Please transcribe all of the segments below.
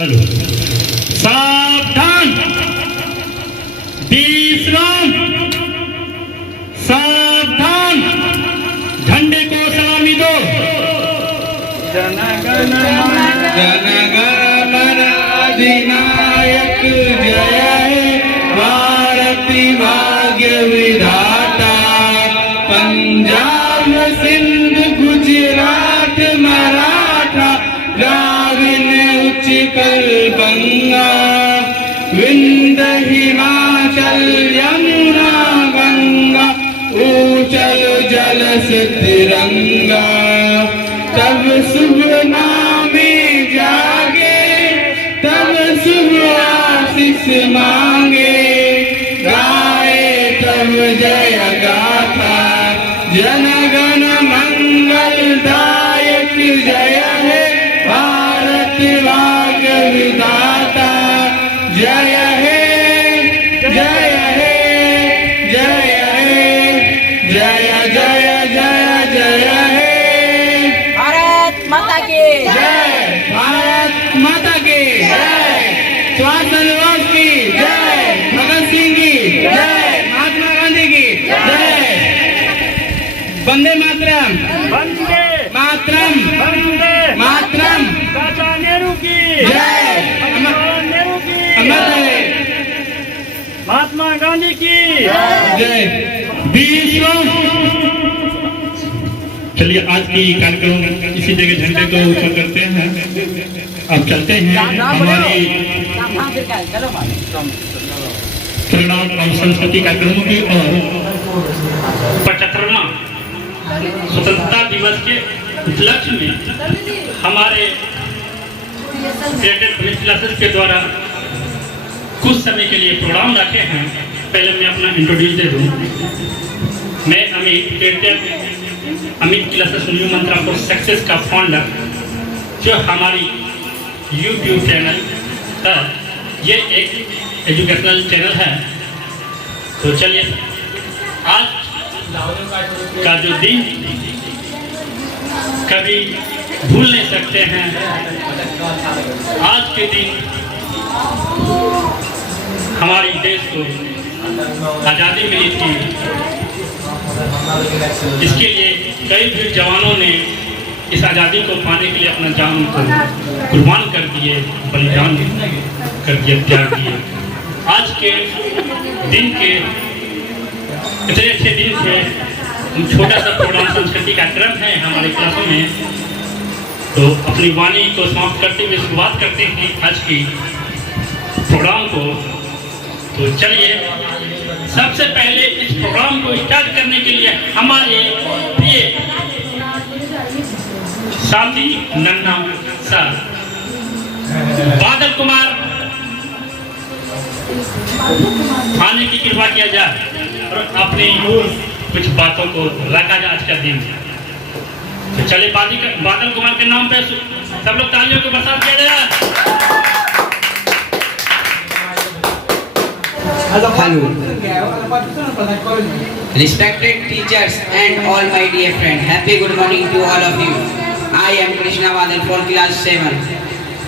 Hello, सावधान, विश्राम, सावधान, झंडे को सलामी दो। जनगण मन अधिनायक जय हे, भारती भाग्य विधाता, पंजाब सिंध गुजरात मराठा द्राविड़ उत्कल गंगा, विंध्य हिमाचल यमुना गंगा, ऊंचल जल से तिरंगा, तब शुभ नामे जागे, तब शुभ आशीष मांगे, गाए तब जय गाथा, जनगण मंगलदायक जय हे, भारत भाग्य विधाता जय हे, जय हे, जय हे, जय जय जय जय हे, भारत माता की जय, भारत माता की जय, सुभाष चंद्र बोस की जय, भगत सिंह की जय, महात्मा गांधी की जय, वंदे मातरम, वंदे मातरम, वंदे मातरम चाचा नेहरू की जय, जवाहरलाल नेहरू की अमर रहे, महात्मा गांधी की जय, विश्राम। चलिए आज की कार्यक्रम इसी जगह झंडे को ऊंचा करते हैं। अब चलते हैं हमारी कन्नड़ और संस्कृति कार्यक्रमों की और 75वां स्वतंत्रता दिवस के उपलक्ष्य में हमारे क्रिएटेड पुलिस क्लासेस के द्वारा कुछ समय के लिए प्रोग्राम रखे हैं। पहले मैं अपना इंट्रोड्यूस दे दूं। मैं Amit, created Amit classes new Mantra for success का फाउंडर, जो हमारी यूट्यूब चैनल है, ये एक एजुकेशनल चैनल है। तो चलिए आज का जो दिन कभी भूल नहीं सकते हैं। आज के दिन हमारी देश को आज़ादी मिली थी। इसके लिए कई वीर जवानों ने इस आज़ादी को पाने के लिए अपना जान को कुर्बान कर दिए, बलिदान कर दिए, त्याग दिए। आज के दिन के इतने अच्छे दिन से छोटा सा प्रोग्राम संस्कृति कार्यक्रम है हमारे क्लासों में, तो अपनी वाणी को समाप्त करते हुए शुरुआत करते हैं आज की प्रोग्राम को। तो चलिए सबसे पहले इस प्रोग्राम को स्टार्ट करने के लिए हमारे प्रिय साथी नन्ना सर बादल कुमार आने की कृपा किया जाए और अपनी कुछ बातों को रखा जाए आज का दिन। तो चलिए बादल कुमार के नाम पे सब लोग तालियों को बरसात किया जाए। Hello. Respected teachers and all my dear friends, happy good morning to all of you. I am Krishna Badal for class 7.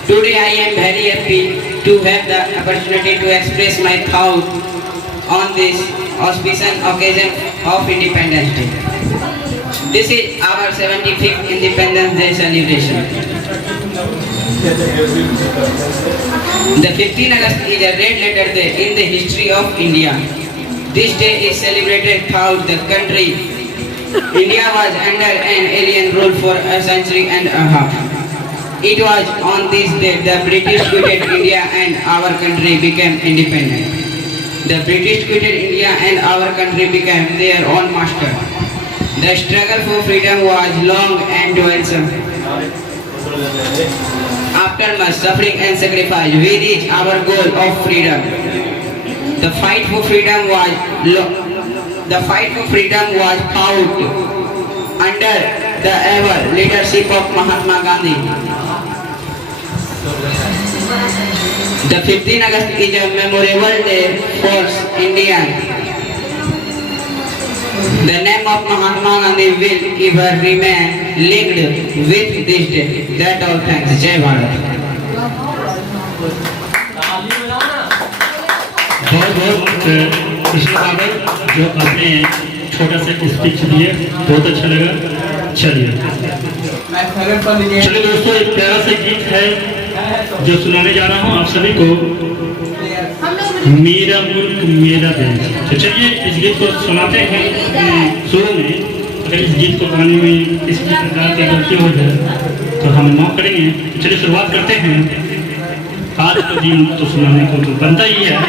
Today I am very happy to have the opportunity to express my thought on this auspicious occasion of Independence Day. This is our 75th Independence Day celebration. The 15th August is a red letter day in the history of India. This day is celebrated throughout the country. India was under an alien rule for a century and a half. It was on this day the British quitted India and our country became independent. The British quitted India and our country became their own master. The struggle for freedom was long and toilsome. After much suffering and sacrifice, we reach our goal of freedom. The fight for freedom was fought under the ever leadership of Mahatma Gandhi. The 15th August is a memorable day for Indian. The name of Mahatma Gandhi will ever remain linked with this day. That all, thanks. Jai Bharat. बहुत बहुत कृष्ण बाबा जो आपने छोटा सा speech दिए, बहुत अच्छा लगा। चलिए दोस्तों, एक प्यारा सा गीत है जो सुनाने जा रहा हूँ आप सभी को, मेरा मुल्क मेरा देश। तो चलिए इस गीत को सुनाते हैं शुरू में। अगर इस गीत को गाने में किसी प्रकार की गलती हो जाए तो हम माफ करेंगे। चलिए शुरुआत करते हैं। आज का दिन तो सुनाने को तो बनता ही है।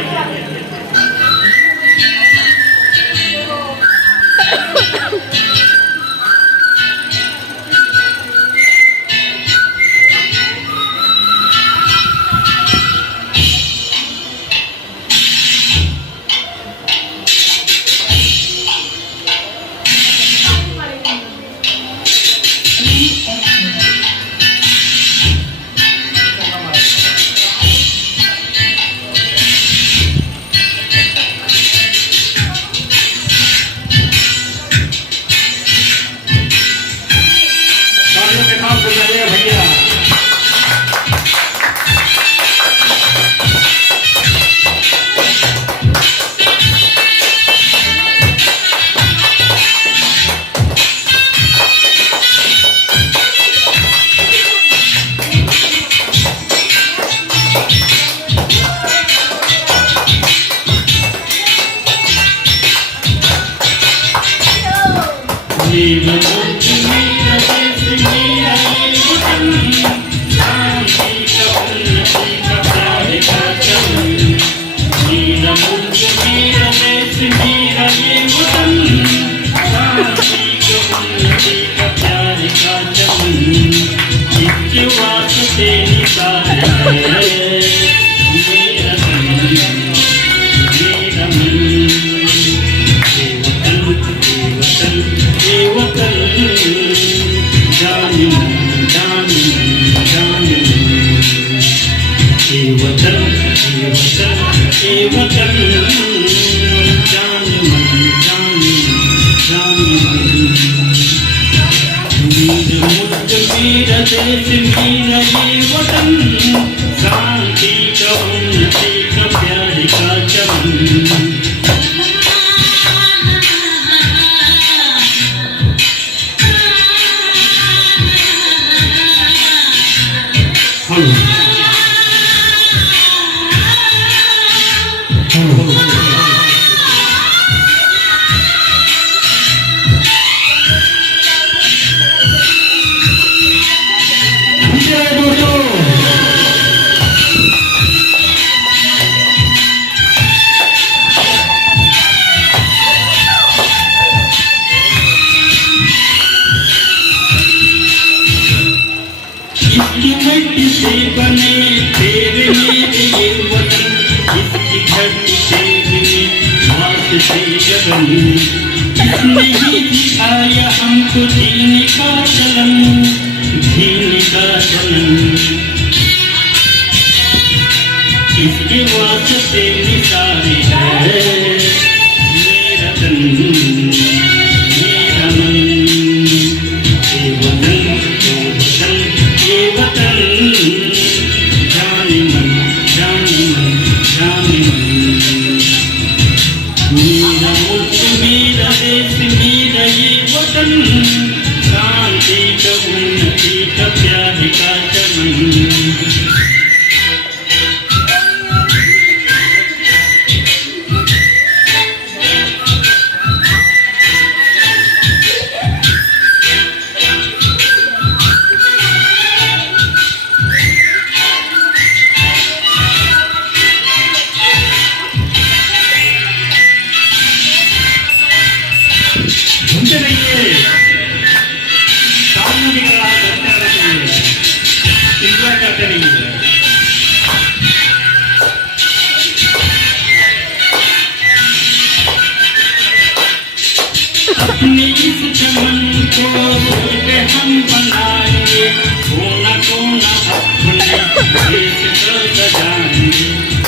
का सजाएंगे,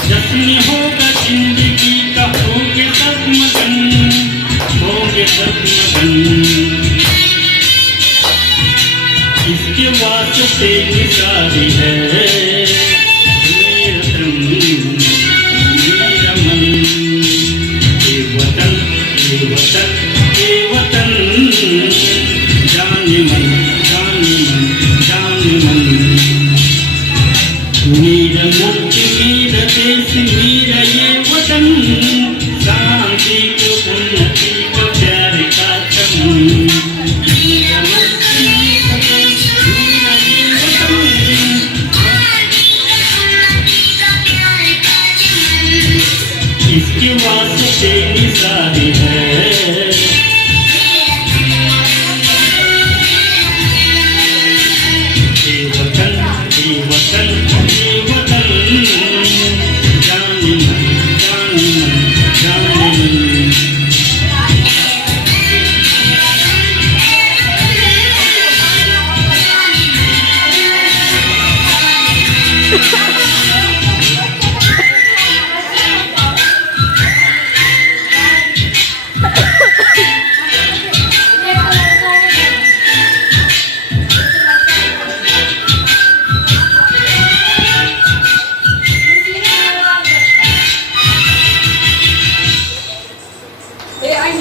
जश्न होगा जिंदगी का, होंगे सब मगन, होंगे सब मगन। इसके वास्ते निसारी है मेरा तन, मेरा मन। ये वतन, ये वतन, ये वतन, जाने मन, जाने मन, जाने मन। मेरा मुल्क, मेरा देश, मेरा ये वतन, शांति को, उन्नति को, प्यार का चमन। मेरा मुल्क, मेरा देश, मेरा ये वतन, इसके वास्ते निसारी है ये वतन, ये वतन, ये वतन, जाने मन, जाने मन, जाने मन।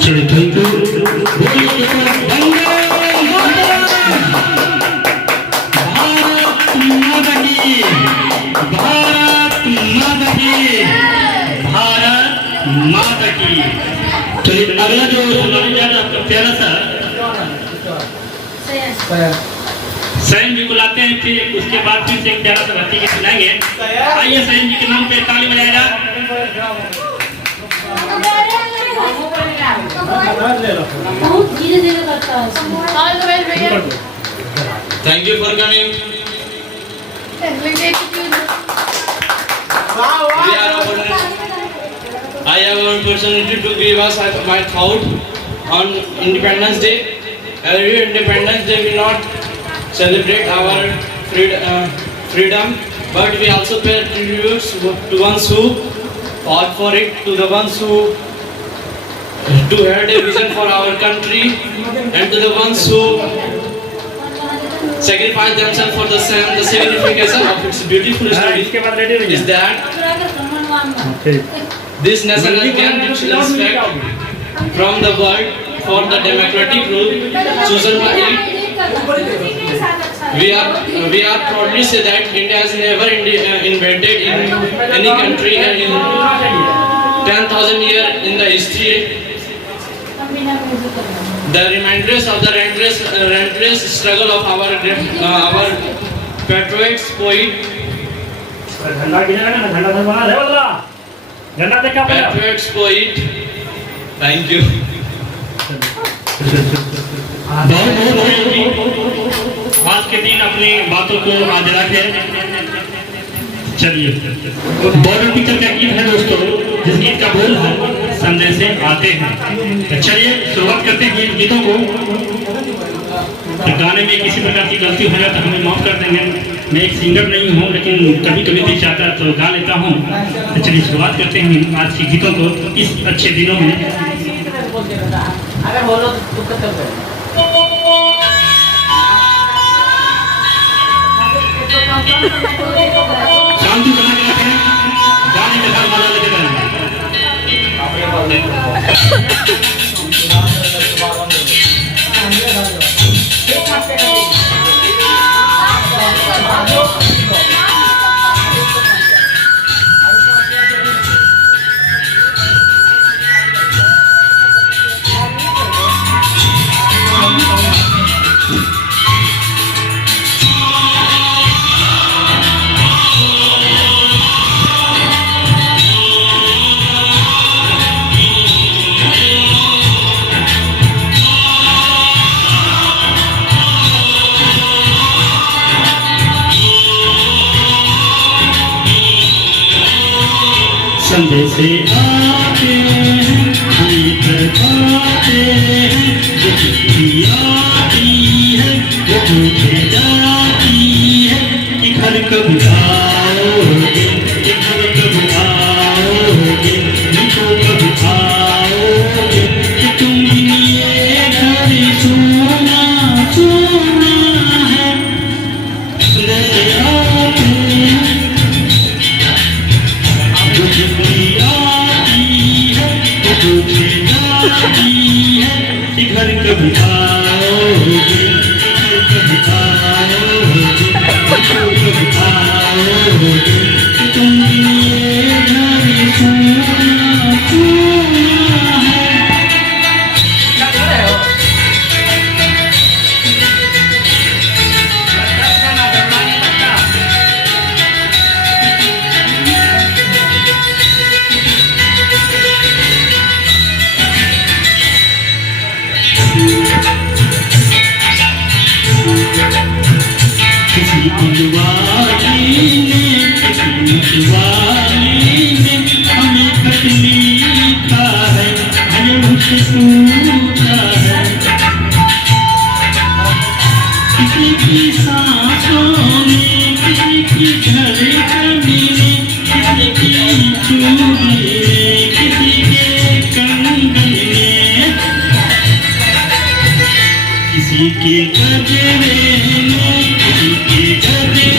चलिए थैंक यू। बोलिए वंदे भारत माता की, भारत माता की। चलिए अगला जो सुनाने जा रहा है आपका प्यारा सा सैन जी को लाते हैं, फिर उसके बाद फिर से एक प्यारा सा भक्ति गीत सुनाएंगे। आइए सैन जी के नाम पे ताली बजाएगा। बहुत धीरे धीरे करता है। Thank you for coming. I have an opportunity to give us my thought on Independence Day. Every Independence Day we not celebrate our freedom, but we also pay tributes to ones who fought for it, to the ones who had a vision for our country, and to the ones who sacrifice themselves for the same. The signification of its beautiful story is that this nation has gained its respect from the world for the democratic rule chosen by it. We are proudly say that India has never invented in any country in 10,000 years in the history. The reminders of the relentless struggle of our patriots poet. Patriots poet. Thank you. बहुत बहुत आज के दिन अपनी बातों को आज रखें। चलिए बॉर्डर पिक्चर का गीत है दोस्तों, जिस गीत का बोल है संदेशे आते हैं। तो चलिए शुरुआत करते हैं गीतों को। तो गाने में किसी प्रकार की गलती हो जाए तो हमें माफ कर देंगे। मैं एक सिंगर नहीं हूँ, लेकिन कभी कभी दिल चाहता है तो गा लेता हूँ। तो चलिए शुरुआत करते हैं आज के गीतों को इस अच्छे दिनों में। शांति बना के रखें, गाने के साथ मजा लेते रहें। संदेशे आते हैं, गीत गाते हैं, जो चिट्ठी आती है वो पूछे जाती है कि घर कब आओ। चूड़ी में, किसी के कंगन में, किसी के गजरे में, किसी के गजरे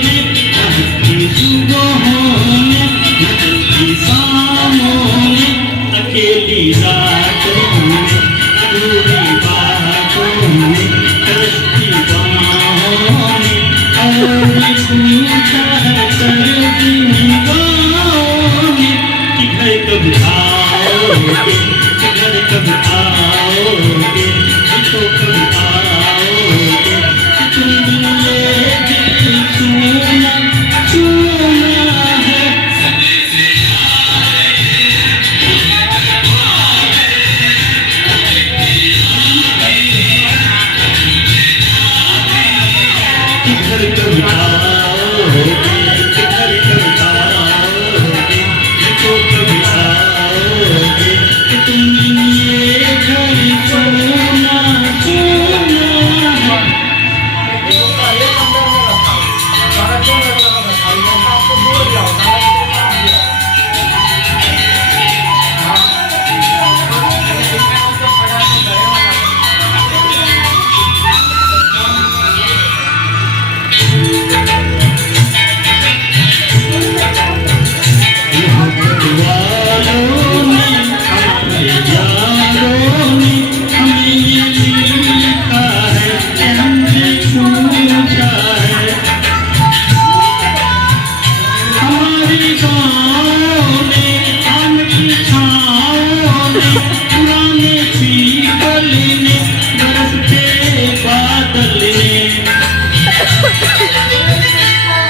में, महकती सुबहों में, मचलती शामों में, अकेली रातों में, अधूरी बातों में, तरसती बाहों में, और पूछा है सर्दी निगाहों में कि घर कब आओगे, कि घर कब आओगे, कि तो कब आओगे, कि तुमने दिल छूना छूना है। कि घर कब आओगे, कि घर कब आओगे, कि तो कब आओगे, कि तुम ये घर छोड़ना छोड़ना है। वालों ने, हमारे यारों ने हमें ये लिखा है कि हमसे पूछा है। हमारी गाँव ने, आम की छाँव ने, पुराने पीपल ने, बरसते बादल ने,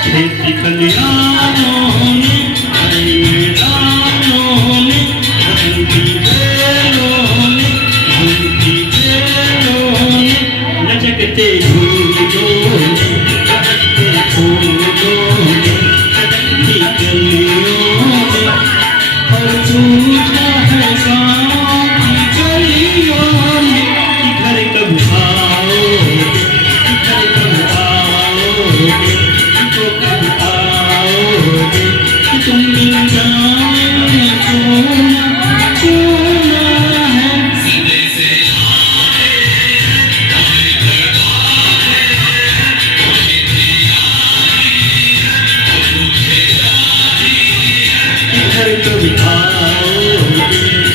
खेती खलिहानों ने, हरे मैदानों ने, बसंती बेलों ने, घूमती बेलों ने, लचकते झूलों ने, लहकते फूलों ने, चटकती गलियों ने, और पूछा है गाँव की गलियों ने कि घर कब आओगे, कि घर कब आओगे, कि तो कब आओगे, कि तुम बिन जाने सोना सोना है। कि घर कब आओगे,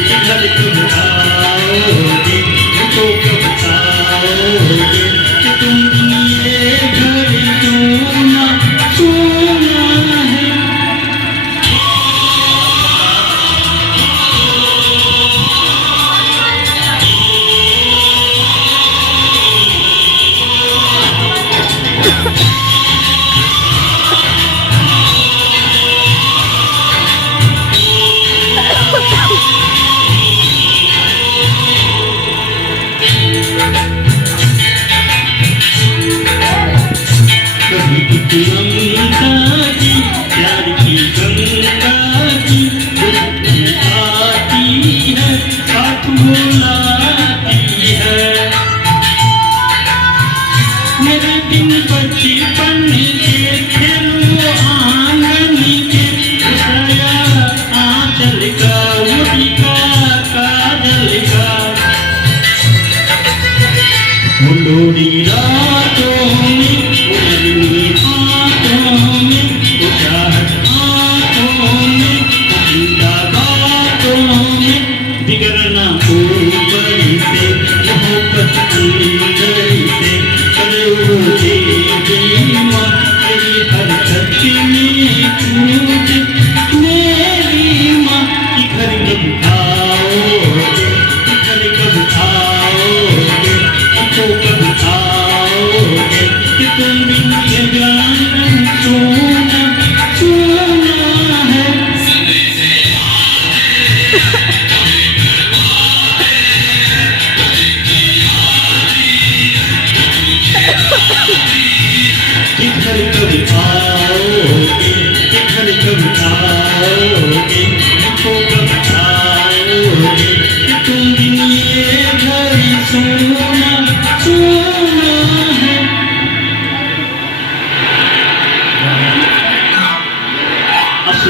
कि घर कब आओगे, कि तो कब आओगे, कि तुम बिन ये घर सोना सोना है।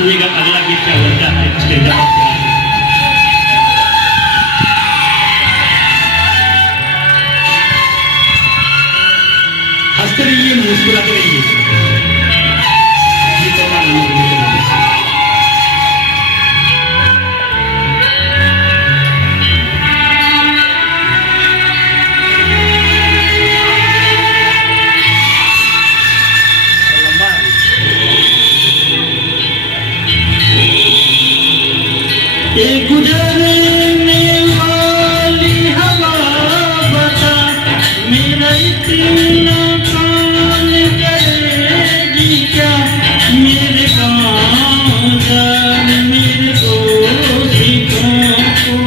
सुनिएगा अगला गीत क्या होता है, उसके जवाब क्या है। हंसते रहिए, मुस्कुराते रहिए। गीतों का आनंद लेते रहिए। एक गुजरने वाली हवा बता, मेरा इतना कौन करेगी क्या, मेरे गाँव जान मेरे दोस्तों को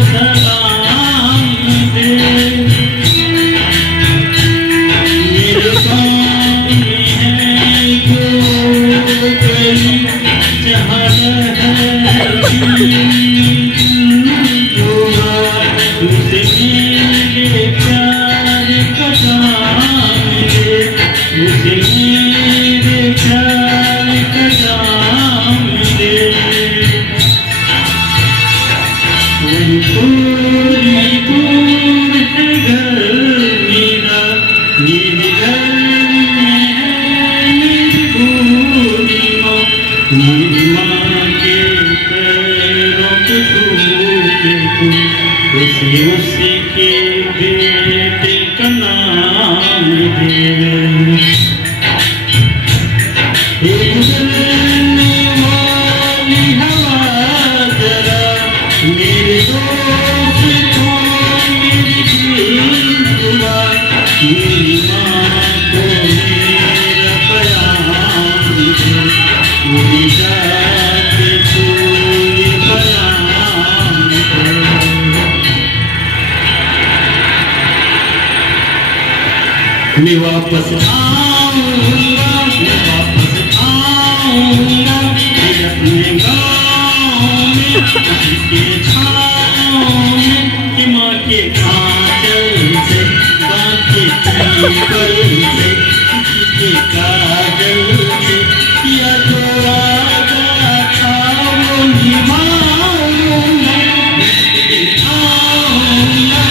सलाम दे, मेरे गाँव में है वो गली जहाँ रहती उसे मेरे प्यार का जाम दे, उसे मेरे प्यार का जाम दे। पूरी दूर है घर मेरा, मेरे घर में है मेरी बूढ़ी माँ, मेरी माँ के पैरों पे छूके तू उसी के बेटे का नाम दे। गुजरने वाली हवा जरा मेरे दोस्त को मेरी दिल दुआ, मेरी माँ को मेरा प्यार दे, मेरी जाके कोई प्यार दे। मैं वापस आऊंगा, मैं वापस आऊंगा, मैं अपने गाँव में उसके छाँव में, कि माँ के आंचल से, माँ के पीपल से, किसी के काजल से किया जो वादा था वो निभाऊंगा। आऊंगा,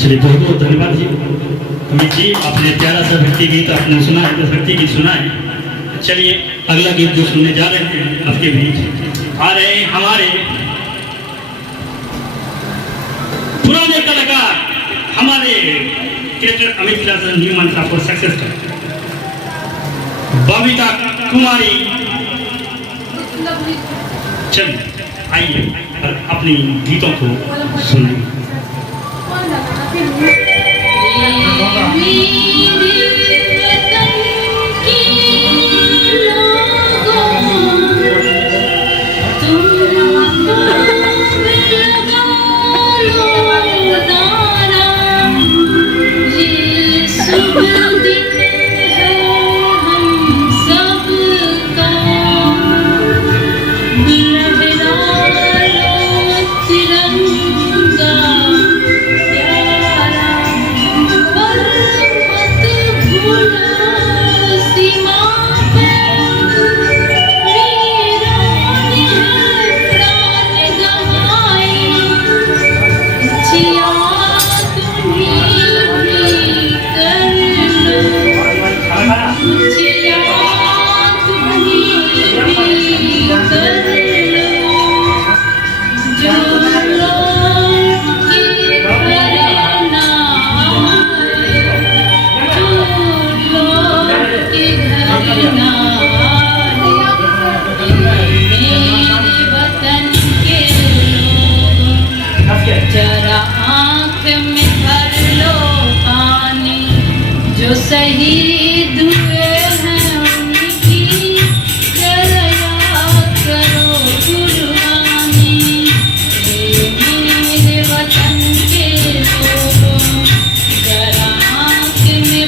चलिए बहुत बहुत धन्यवाद जी। अमित जी, आपने प्यारा सा भक्ति गीत आपने सुना है, भक्ति गीत सुना है। चलिए अगला गीत जो सुनने जा रहे हैं आपके बीच आ रहे हैं हमारे पुराने कलाकार, हमारे क्रिकेटर अमित विलासन न्यूमन साहब को सक्सेस कर बबीता कुमारी। चलिए आइए और अपनी गीतों को सुनिए। जो शहीद हुए हैं उनकी जरा याद करो कुर्बानी। मेरे वतन के लोगों जरा आँख में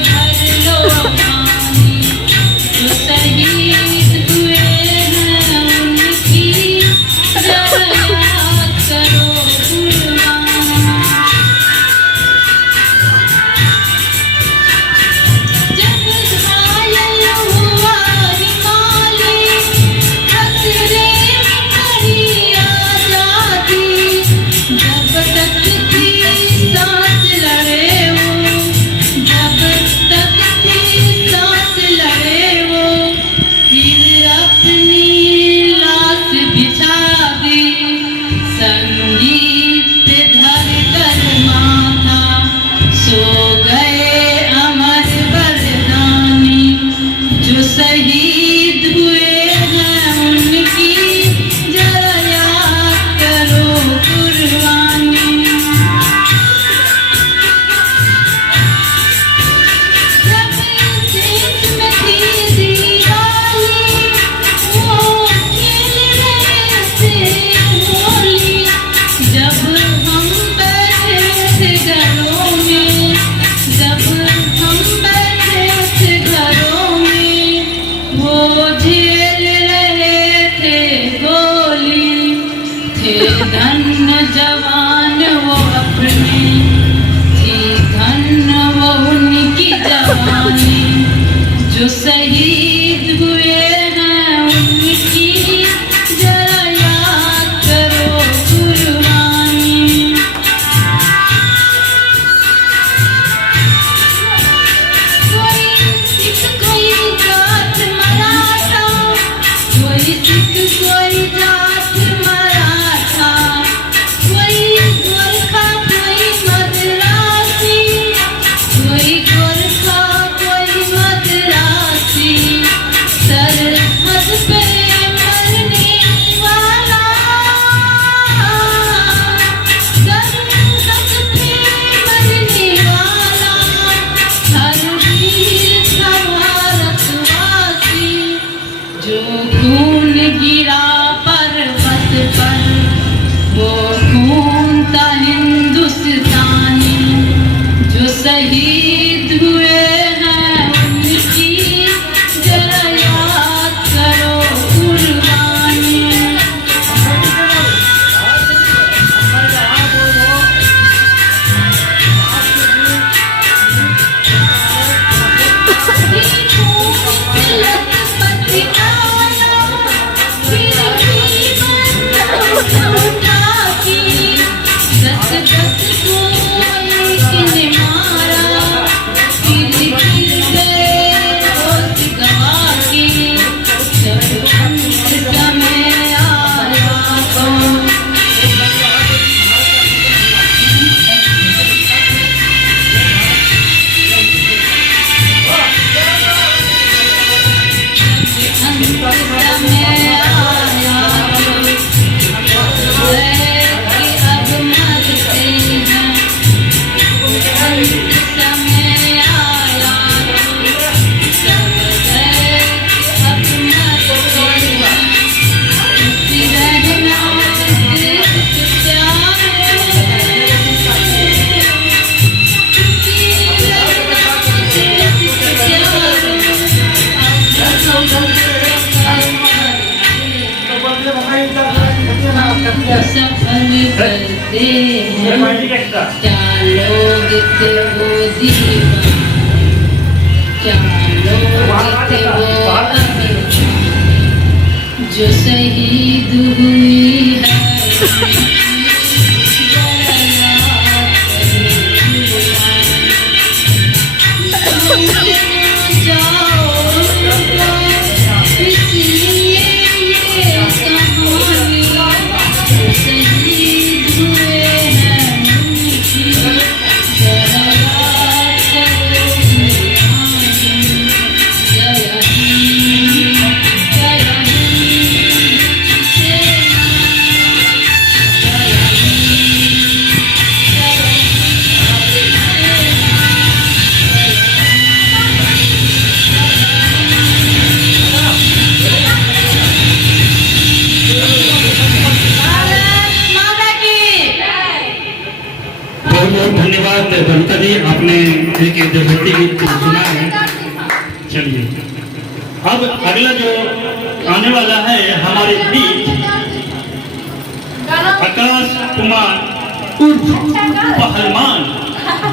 चार लोग थे वो दीवाने, चार लोग थे वो अमीर, जो शहीद हुई है धन्यवाद बबीता जी, आपने एक देशभक्ति गीत सुना है। चलिए अब अगला जो आने वाला है हमारे बीच आकाश कुमार उर्फ पहलवान,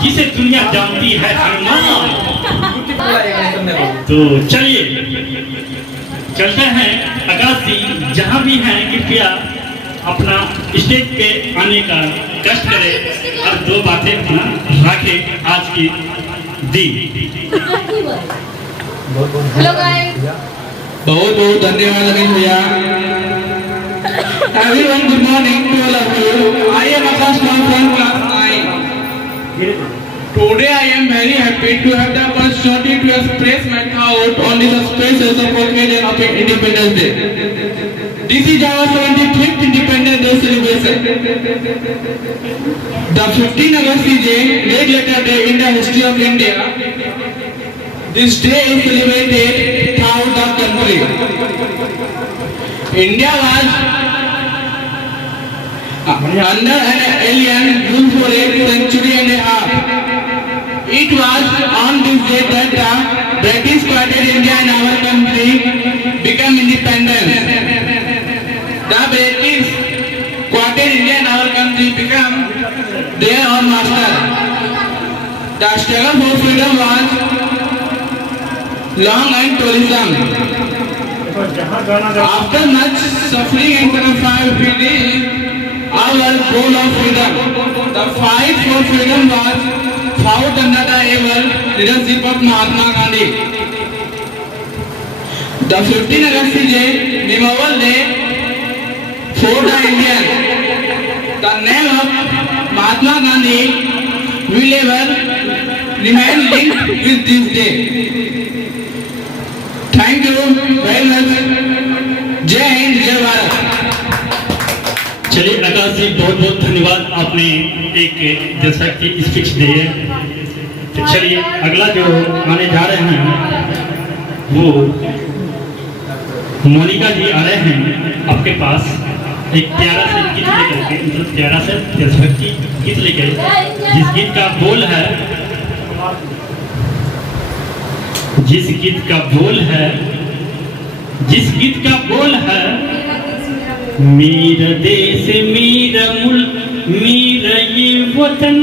जिसे दुनिया जानती है हनुमान। तो चलिए चलते हैं। आकाश जी जहाँ भी हैं कृपया अपना स्टेज पे आने का कष्ट करें और दो बातें अपना रखें आज की दिन। हेलो गाइस, बहुत बहुत धन्यवाद अनिल भैया। Everyone, good morning to all of you. I am Akash from class 9. Today I am very happy to have the opportunity to express my thought on this special occasion of Independence Day. This is our 75th Independence Day celebration. The 15th August is a great letter day in the history of India. This day is celebrated throughout the country. India was under an alien rule for a century and a half. It was on this day that the British quitted India and our country became independent. The British quitted India and our country became their own master. The struggle for freedom was long and toilsome. After much suffering and sacrifice, our goal of freedom, the fight for freedom was fought under the able leadership of Mahatma Gandhi. The 15th August is a memorable day for the Indians. The name of Mahatma Gandhi will ever remain linked with this day. Thank you very much. जय हिंद, जय भारत। चलिए आकाश जी बहुत बहुत धन्यवाद, आपने एक देशभक्ति speech दी है। तो चलिए अगला जो आने जा रहे हैं वो मोनिका जी आ रहे हैं आपके पास एक प्यारा से गीत लेकर के, मतलब प्यारा से देशभक्ति गीत लेकर, जिस गीत का बोल है जिस गीत का बोल है मेरा देश मेरा मुल्क मेरा ये वतन,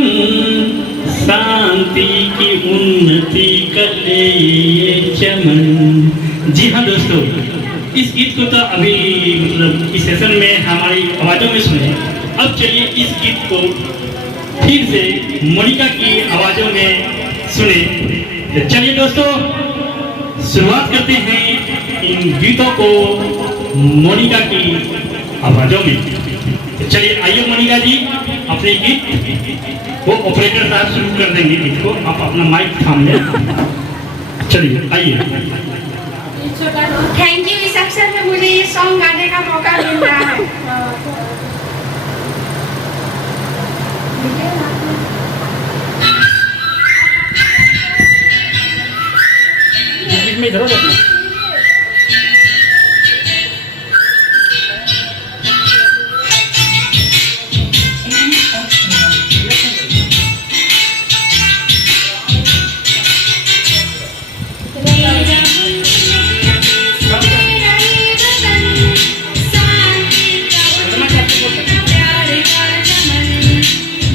शांति की उन्नति का ले ये चमन। जी हाँ दोस्तों, इस गीत को तो अभी मतलब इस सेशन में हमारी आवाज़ों में सुने। अब चलिए इस गीत को फिर से मोनिका की आवाज़ों में सुने। तो चलिए दोस्तों शुरुआत करते हैं इन गीतों को मोनिका की आवाज़ों में। तो चलिए आइए मोनिका जी अपने गीत वो ऑपरेटर साहब शुरू कर देंगे गीत को, आप अपना माइक थाम लें। चलिए आइए। थैंक यू, इस अवसर पे मुझे ये सॉन्ग गाने का मौका मिल रहा है। में इधर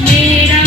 मेरा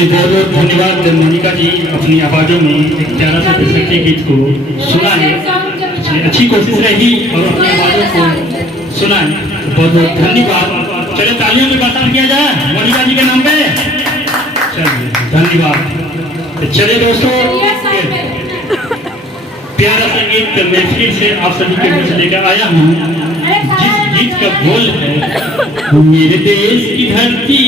चलिए बहुत बहुत धन्यवाद मोनिका जी, अपनी आवाज़ों में एक प्यारा सा देशभक्ति गीत को सुनाए। चलिए अच्छी कोशिश रही और अपनी आवाज़ों को सुनाए, बहुत बहुत धन्यवाद। चलिए तालियों में बता किया जाए मोनिका जी के नाम पे। चलिए धन्यवाद। चलिए दोस्तों, प्यारा सा गीत मैं फिर से आप सभी के बीच लेकर आया हूँ, जिस गीत का बोल है मेरे देश की धरती।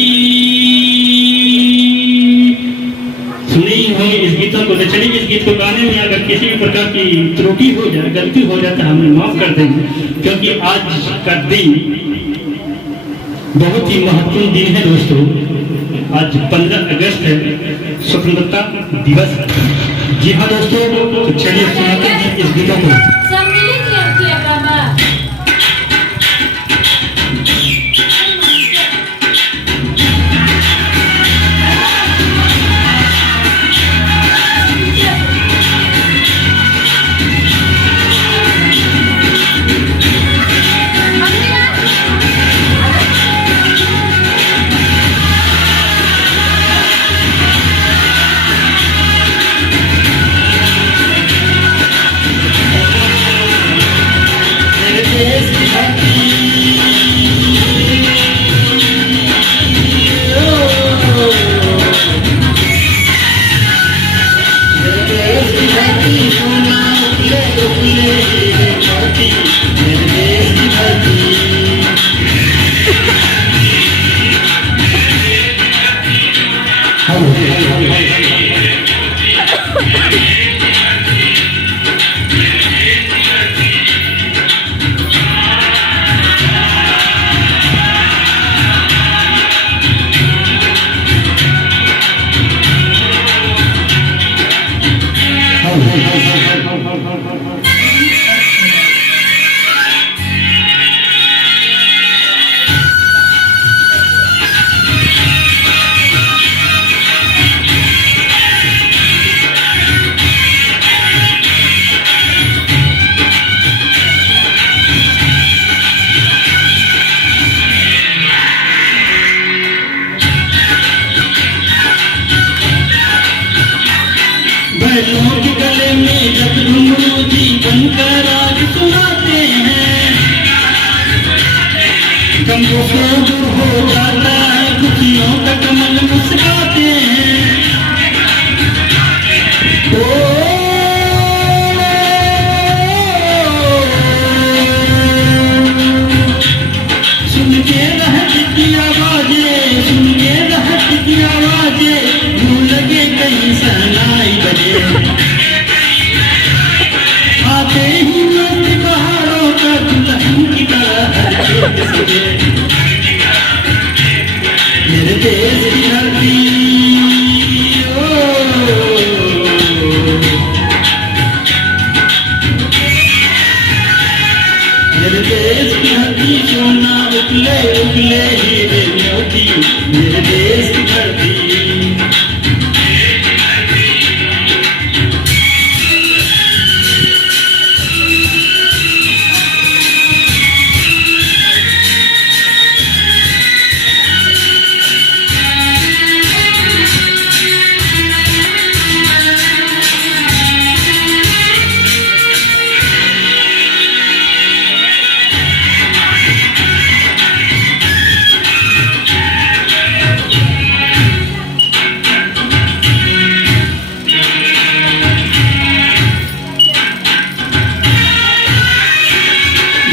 सुनी हो इस गीतों को, तो चलिए इस गीत को गाने में अगर किसी भी प्रकार की त्रुटि हो जाए, गलती हो जाए तो हमें माफ कर देंगे, क्योंकि आज का दिन बहुत ही महत्वपूर्ण दिन है दोस्तों। आज 15 अगस्त है, स्वतंत्रता दिवस। जी हाँ दोस्तों, तो चलिए सुनाते हैं इस गीतों को। बैलों के गले में जब घुंघरू जी बनकर राग सुनाते हैं, गमों को दूर हो जाता है, खुशियों का कमल मुस्काते हैं। ओ सुन के रहत की आवाजें, सुन के रहत की आवाजें, यूं लगे कहीं सहनाई बजे। आते ही मस्त बहारों का दुल्हन की तरह हर खेत सजे। मेरे देश की धरती, ओ मेरे देश की धरती, सोना उगले उगले हीरे मोती। मेरे देश की धरती,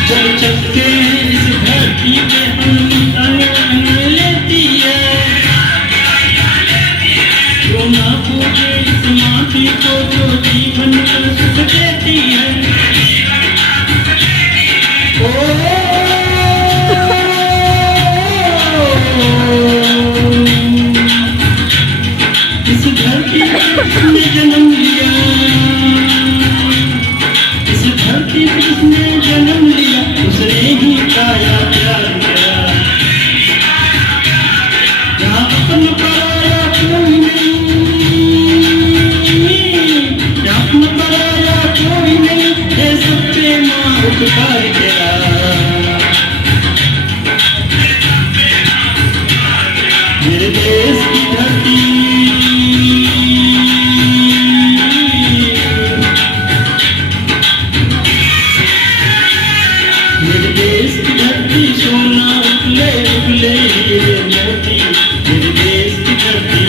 जब चलते हैं इस धरती पे हम अंग लेती है। जो ना पूजे इस माटी को, जो जीवन को सुख देती है। ओ इस धरती पे जिसने जन्म लिया, इस धरती पे जिसने जन्म लिया, उसने ही काया प्यार किया। यहाँ अपन पराया कोई नहीं, यहाँ अपन पराया कोई नहीं, ये सब पे माँ उपकार तेरा। मेरे देश की धरती, धरती सोना उगले उगले हीरे मोती मेरे देश की धरती।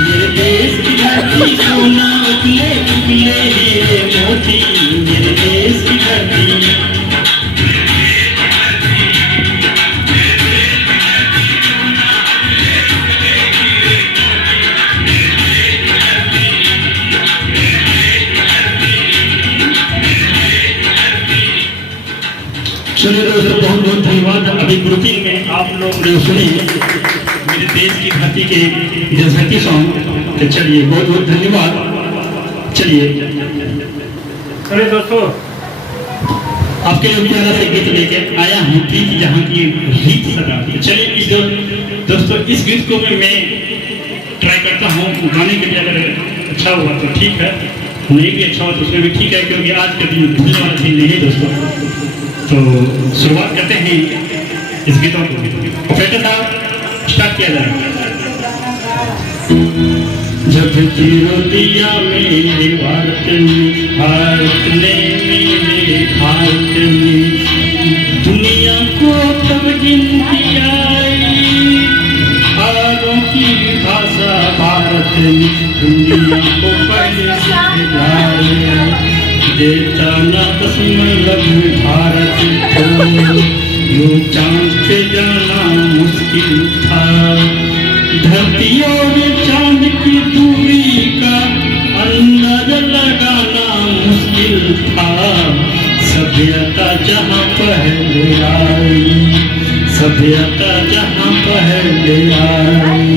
मेरे देश की धरती सोना उगले उगले हीरे मोती मेरे देश की धरती। चलिए दोस्तों, बहुत बहुत धन्यवाद। अभी ग्रुपिंग में आप लोग ने सुनी मेरे देश की धरती के देशभक्ति सॉन्ग। तो चलिए बहुत बहुत धन्यवाद। चलिए दोस्तों, आपके लिए प्यारा से गीत लेके आया हूँ प्रीत जहाँ की रीत सदा। चलिए दोस्तों, इस गीत को मैं ट्राई करता हूँ गाने के लिए। अगर अच्छा हुआ तो ठीक है, नहीं भी अच्छा हुआ तो उसमें भी ठीक है, क्योंकि आज के दिन भूलने वाला दिन नहीं है दोस्तों। तो शुरुआत करते हैं इस गीतों को। ऑपरेटर साहब स्टार्ट किया जाए। जब जीरो दिया मेरे भारत ने मेरे भारत ने दुनिया को तब गिनती आई, हारों की भाषा भारत ने दुनिया को पहले सिखाई। देता न मतलब भारत को यो चांद पे जाना मुश्किल था। धरती और चांद की दूरी का अंदाजा लगाना मुश्किल था। सभ्यता जहाँ पहले आई, सभ्यता जहाँ पहले आई,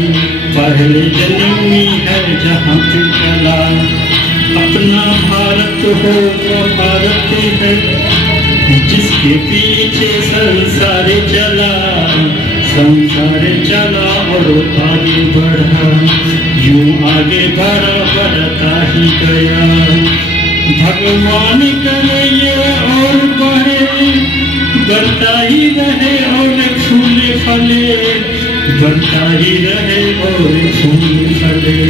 पहले जन्मी है जहाँ पे कला। अपना भारत हो वो भारत है जिसके पीछे संसार चला, संसार चला और आगे बढ़ा। यूं आगे बढ़ा बढ़ता ही गया। भगवान करे ये और बढ़े, बढ़ता ही रहे और फूले फले, बढ़ता ही रहे और फूले फले।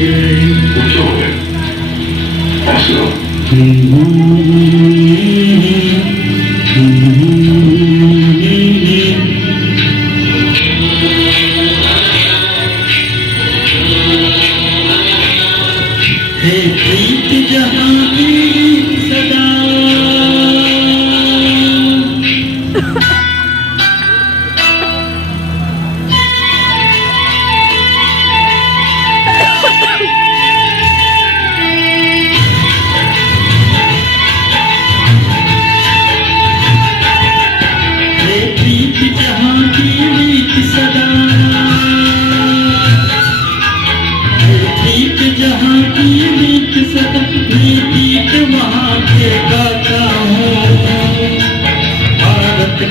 हे प्रीत जहाँ की सदा जहाँ की रीत सदा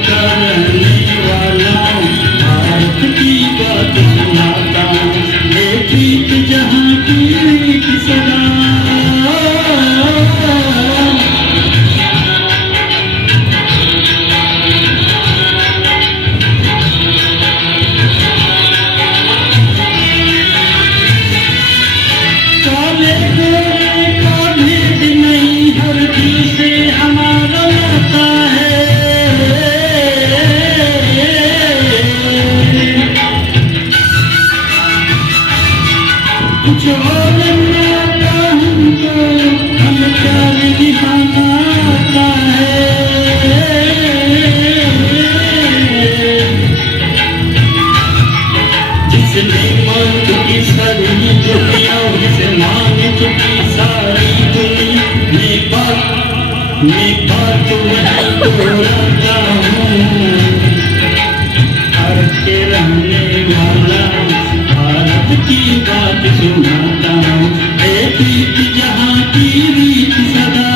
का रहने वाला हूँ, भारत की बात सुनाता हूँ, एक रीत जहाँ की रीत सदा। काले गोरे का भेद नहीं, हर दिल से हमारा नाता है। कुछ और नाता हमको, हम प्यार निभाना आता है। जिसने मान चुकी सारी दुनिया, जिसे मान चुकी सारी दुनिया, मैं बात वही दोहराता हूँ, भारत के रहने वाला हूँ, भारत की बात सुनाता हूँ, एक रीत जहाँ की रीत सदा।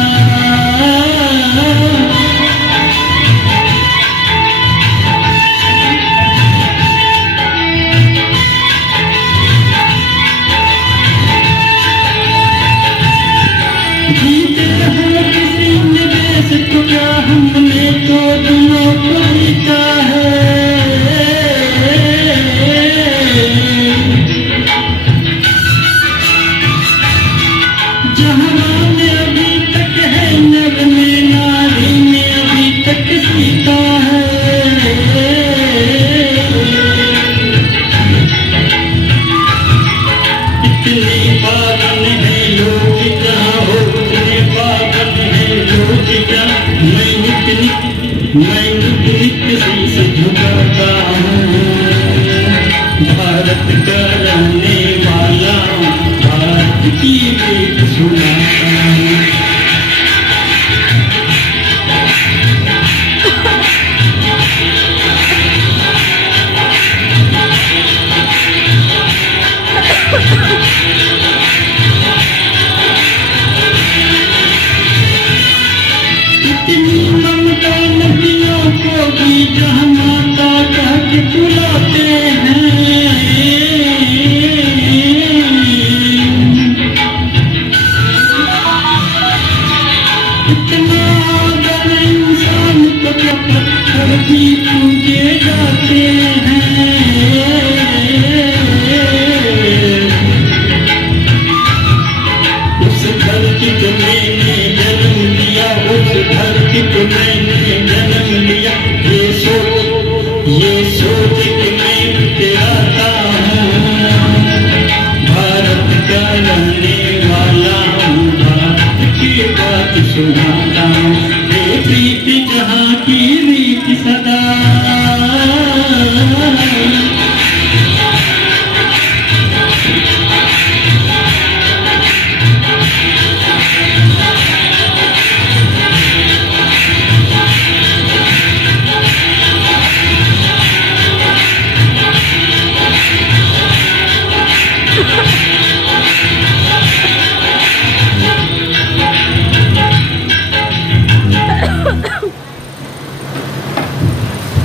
जीते रहो किसी ने देश को क्या, हमने तो दुनिया को जीता है। जहाँ में अभी तक है नर में, नारी में अभी तक सीता है। इतने पागल है लोग जहाँ हो, इतने पागल है लोग जहाँ, मैं नित शीश झुकाता हूँ, भारत का रहने वाला हूँ, भारत की बात सुनाता हूँ। इतनी ममता नदियों को भी जहाँ माता कह के बुलाते हैं। इतना आदर इंसान को क्या पत्थर भी पूजे जाते हैं। उस धरती को मैंने जन्म लिया, उस धरती को मैंने जन्म लिया, ये सोच के मैं तेराता हूँ, भारत का रहने वाला हूँ, भारत की बात सुनाता हूँ, एक रीत जहाँ की रीत सदा।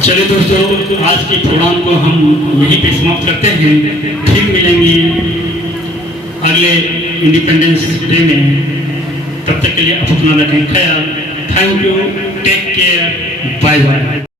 चलिए दोस्तों, आज के प्रोग्राम को हम यहीं पे समाप्त करते हैं। फिर मिलेंगे अगले इंडिपेंडेंस डे में। तब तक के लिए आप अपना रखें ख्याल। Thank you, take care, bye bye.